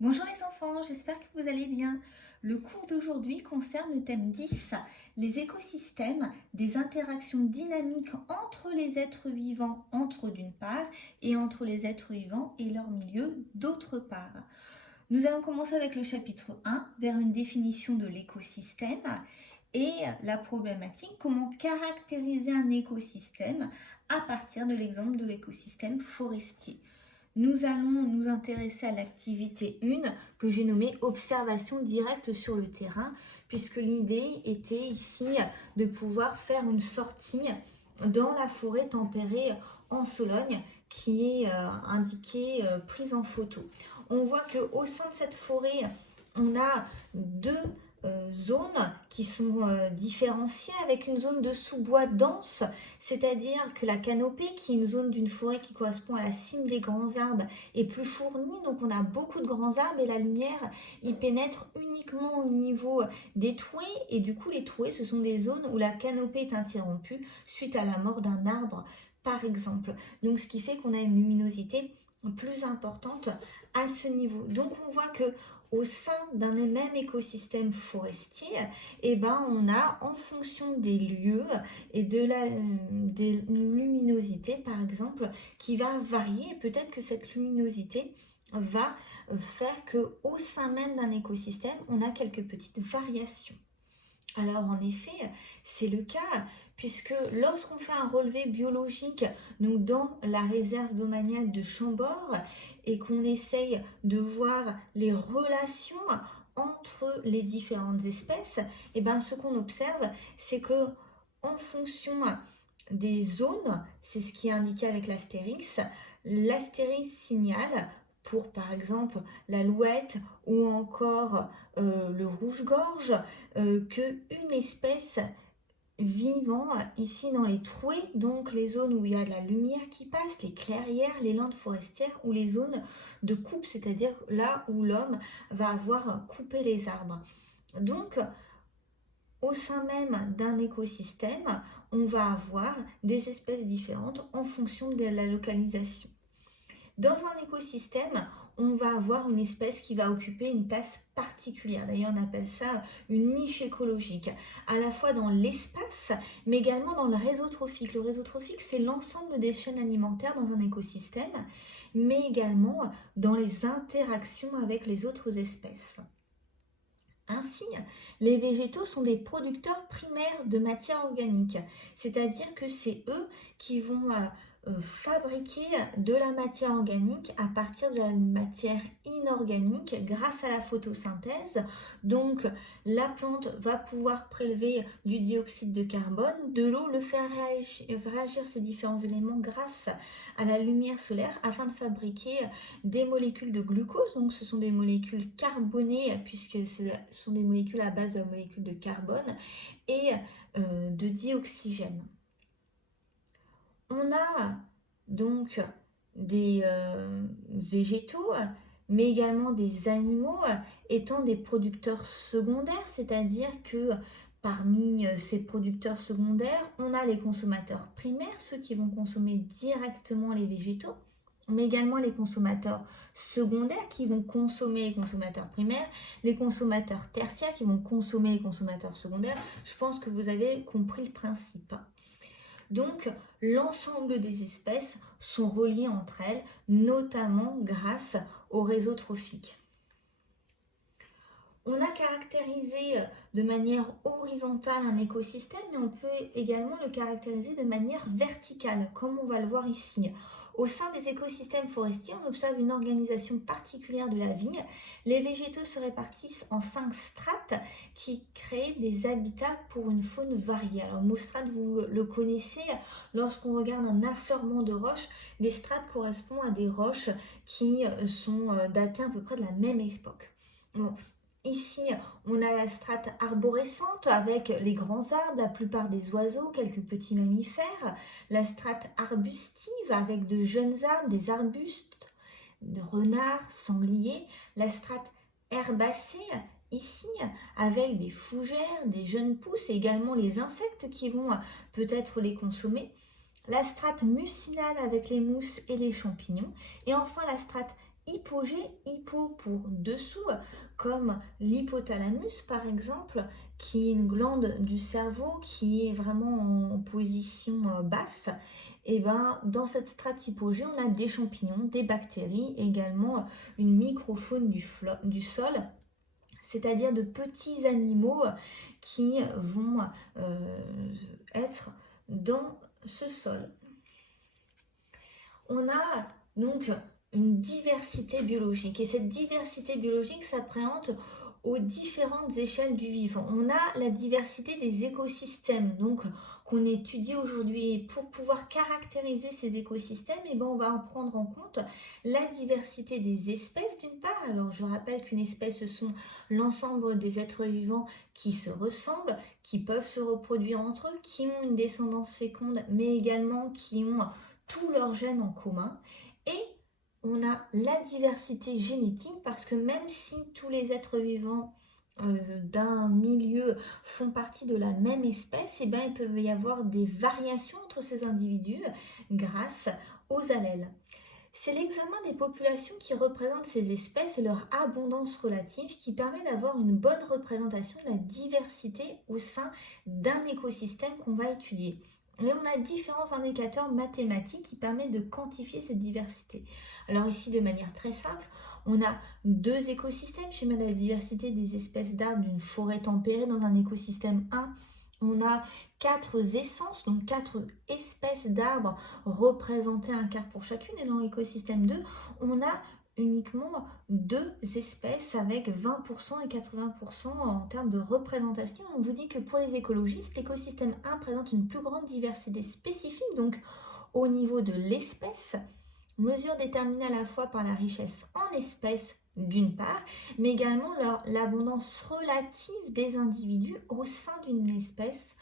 Bonjour les enfants, j'espère que vous allez bien. Le cours d'aujourd'hui concerne le thème 10, les écosystèmes, des interactions dynamiques entre les êtres vivants d'une part et entre les êtres vivants et leur milieu d'autre part. Nous allons commencer avec le chapitre 1 vers une définition de l'écosystème et la problématique comment caractériser un écosystème à partir de l'exemple de l'écosystème forestier. Nous allons nous intéresser à l'activité 1 que j'ai nommée observation directe sur le terrain, puisque l'idée était ici de pouvoir faire une sortie dans la forêt tempérée en Sologne qui est indiquée prise en photo. On voit qu'au sein de cette forêt, on a deux zones qui sont différenciées avec une zone de sous-bois dense, c'est-à-dire que la canopée, qui est une zone d'une forêt qui correspond à la cime des grands arbres, est plus fournie, donc on a beaucoup de grands arbres et la lumière y pénètre uniquement au niveau des trouées, et du coup les trouées, ce sont des zones où la canopée est interrompue suite à la mort d'un arbre, par exemple. Donc ce qui fait qu'on a une luminosité plus importante à ce niveau. Donc on voit que au sein d'un même écosystème forestier, on a en fonction des lieux et des luminosités par exemple qui va varier. Peut-être que cette luminosité va faire qu'au sein même d'un écosystème, on a quelques petites variations. Alors en effet, c'est le cas, puisque lorsqu'on fait un relevé biologique, donc dans la réserve domaniale de Chambord, et qu'on essaye de voir les relations entre les différentes espèces, ce qu'on observe, c'est que en fonction des zones, c'est ce qui est indiqué avec l'astérix signale pour par exemple l'alouette ou encore le rouge-gorge, qu'une espèce vivant ici dans les trouées, donc les zones où il y a de la lumière qui passe, les clairières, les landes forestières, ou les zones de coupe, c'est-à-dire là où l'homme va avoir coupé les arbres. Donc, au sein même d'un écosystème, on va avoir des espèces différentes en fonction de la localisation. Dans un écosystème, on va avoir une espèce qui va occuper une place particulière. D'ailleurs, on appelle ça une niche écologique, à la fois dans l'espace, mais également dans le réseau trophique. Le réseau trophique, c'est l'ensemble des chaînes alimentaires dans un écosystème, mais également dans les interactions avec les autres espèces. Ainsi, les végétaux sont des producteurs primaires de matière organique, c'est-à-dire que c'est eux qui vont fabriquer de la matière organique à partir de la matière inorganique grâce à la photosynthèse. Donc la plante va pouvoir prélever du dioxyde de carbone, de l'eau, le faire réagir ces différents éléments grâce à la lumière solaire afin de fabriquer des molécules de glucose. Donc ce sont des molécules carbonées puisque ce sont des molécules à base de la molécule de carbone et de dioxygène. On a donc des végétaux, mais également des animaux étant des producteurs secondaires, c'est-à-dire que parmi ces producteurs secondaires, on a les consommateurs primaires, ceux qui vont consommer directement les végétaux, mais également les consommateurs secondaires qui vont consommer les consommateurs primaires, les consommateurs tertiaires qui vont consommer les consommateurs secondaires. Je pense que vous avez compris le principe. Donc, l'ensemble des espèces sont reliées entre elles, notamment grâce au réseau trophique. On a caractérisé de manière horizontale un écosystème, mais on peut également le caractériser de manière verticale, comme on va le voir ici. Au sein des écosystèmes forestiers, on observe une organisation particulière de la vigne. Les végétaux se répartissent en 5 strates qui créent des habitats pour une faune variée. Alors, le mot strate, vous le connaissez, lorsqu'on regarde un affleurement de roches, les strates correspondent à des roches qui sont datées à peu près de la même époque. Bon. Ici, on a la strate arborescente avec les grands arbres, la plupart des oiseaux, quelques petits mammifères. La strate arbustive avec de jeunes arbres, des arbustes, de renards, sangliers. La strate herbacée, ici, avec des fougères, des jeunes pousses et également les insectes qui vont peut-être les consommer. La strate mucinale avec les mousses et les champignons. Et enfin, la strate hypogée, hypo pour dessous, comme l'hypothalamus par exemple, qui est une glande du cerveau qui est vraiment en position basse. Et ben, dans cette strate hypogée, on a des champignons, des bactéries, également une microfaune du sol, c'est-à-dire de petits animaux qui vont être dans ce sol. On a donc une diversité biologique et cette diversité biologique s'appréhende aux différentes échelles du vivant. On a la diversité des écosystèmes donc qu'on étudie aujourd'hui et pour pouvoir caractériser ces écosystèmes, on va en prendre en compte la diversité des espèces d'une part. Alors je rappelle qu'une espèce ce sont l'ensemble des êtres vivants qui se ressemblent, qui peuvent se reproduire entre eux, qui ont une descendance féconde mais également qui ont tous leurs gènes en commun et on a la diversité génétique parce que même si tous les êtres vivants d'un milieu font partie de la même espèce, il peut y avoir des variations entre ces individus grâce aux allèles. C'est l'examen des populations qui représentent ces espèces et leur abondance relative qui permet d'avoir une bonne représentation de la diversité au sein d'un écosystème qu'on va étudier. Mais on a différents indicateurs mathématiques qui permettent de quantifier cette diversité. Alors ici, de manière très simple, on a 2 écosystèmes. Schéma de la diversité des espèces d'arbres d'une forêt tempérée dans un écosystème 1. On a 4 essences, donc 4 espèces d'arbres représentées un quart pour chacune. Et dans l'écosystème 2, on a uniquement 2 espèces avec 20% et 80% en termes de représentation. On vous dit que pour les écologistes, l'écosystème 1 présente une plus grande diversité spécifique, donc au niveau de l'espèce, mesure déterminée à la fois par la richesse en espèces d'une part, mais également l'abondance relative des individus au sein d'une espèce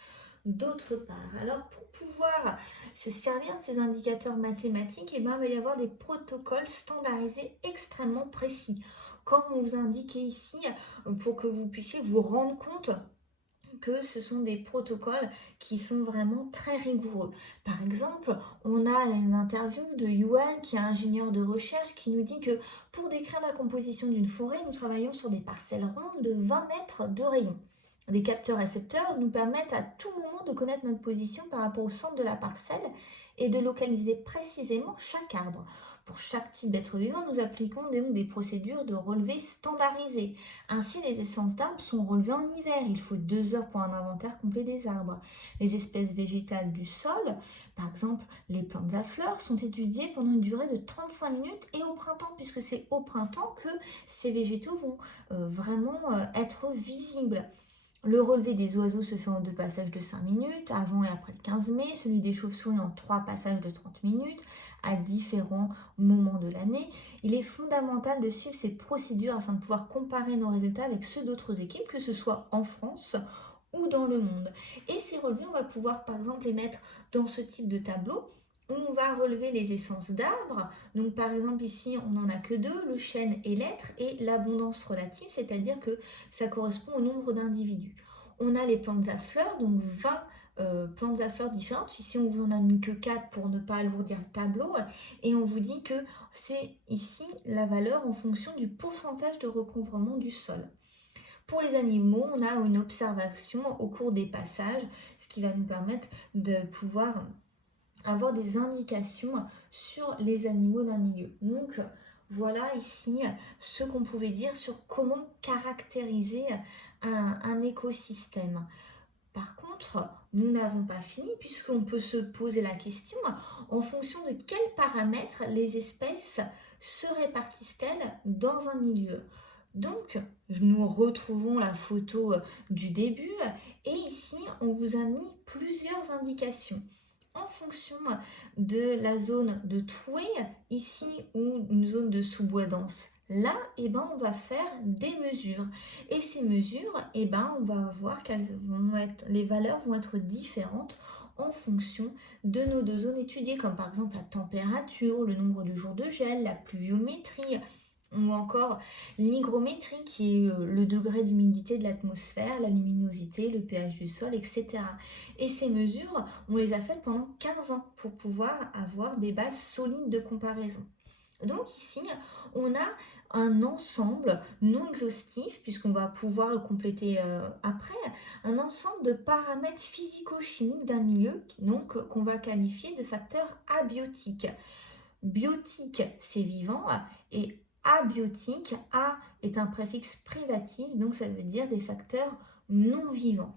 d'autre part. Alors pour pouvoir se servir de ces indicateurs mathématiques, il va y avoir des protocoles standardisés extrêmement précis. Comme on vous indique ici, pour que vous puissiez vous rendre compte que ce sont des protocoles qui sont vraiment très rigoureux. Par exemple, on a une interview de Yuan, qui est ingénieur de recherche, qui nous dit que pour décrire la composition d'une forêt, nous travaillons sur des parcelles rondes de 20 mètres de rayon. Des capteurs-récepteurs nous permettent à tout moment de connaître notre position par rapport au centre de la parcelle et de localiser précisément chaque arbre. Pour chaque type d'être vivant, nous appliquons donc des procédures de relevé standardisées. Ainsi, les essences d'arbres sont relevées en hiver. Il faut 2 heures pour un inventaire complet des arbres. Les espèces végétales du sol, par exemple les plantes à fleurs, sont étudiées pendant une durée de 35 minutes et au printemps, puisque c'est au printemps que ces végétaux vont vraiment être visibles. Le relevé des oiseaux se fait en 2 passages de 5 minutes, avant et après le 15 mai, celui des chauves-souris en 3 passages de 30 minutes, à différents moments de l'année. Il est fondamental de suivre ces procédures afin de pouvoir comparer nos résultats avec ceux d'autres équipes, que ce soit en France ou dans le monde. Et ces relevés, on va pouvoir par exemple les mettre dans ce type de tableau. On va relever les essences d'arbres. Donc par exemple ici, on n'en a que 2, le chêne et l'être, et l'abondance relative, c'est-à-dire que ça correspond au nombre d'individus. On a les plantes à fleurs, donc 20 plantes à fleurs différentes. Ici, on vous en a mis que 4 pour ne pas alourdir le tableau. Et on vous dit que c'est ici la valeur en fonction du pourcentage de recouvrement du sol. Pour les animaux, on a une observation au cours des passages, ce qui va nous permettre de pouvoir avoir des indications sur les animaux d'un milieu. Donc voilà ici ce qu'on pouvait dire sur comment caractériser un écosystème. Par contre, nous n'avons pas fini puisqu'on peut se poser la question en fonction de quels paramètres les espèces se répartissent-elles dans un milieu. Donc, nous retrouvons la photo du début et ici, on vous a mis plusieurs indications. En fonction de la zone de trouée, ici, ou une zone de sous-bois dense, là, on va faire des mesures. Et ces mesures, on va voir les valeurs vont être différentes en fonction de nos 2 zones étudiées, comme par exemple la température, le nombre de jours de gel, la pluviométrie, ou encore l'hygrométrie qui est le degré d'humidité de l'atmosphère, la luminosité, le pH du sol, etc. Et ces mesures, on les a faites pendant 15 ans pour pouvoir avoir des bases solides de comparaison. Donc ici, on a un ensemble non exhaustif, puisqu'on va pouvoir le compléter après, un ensemble de paramètres physico-chimiques d'un milieu donc qu'on va qualifier de facteurs abiotiques. Biotique, c'est vivant, et abiotique, A est un préfixe privatif, donc ça veut dire des facteurs non vivants.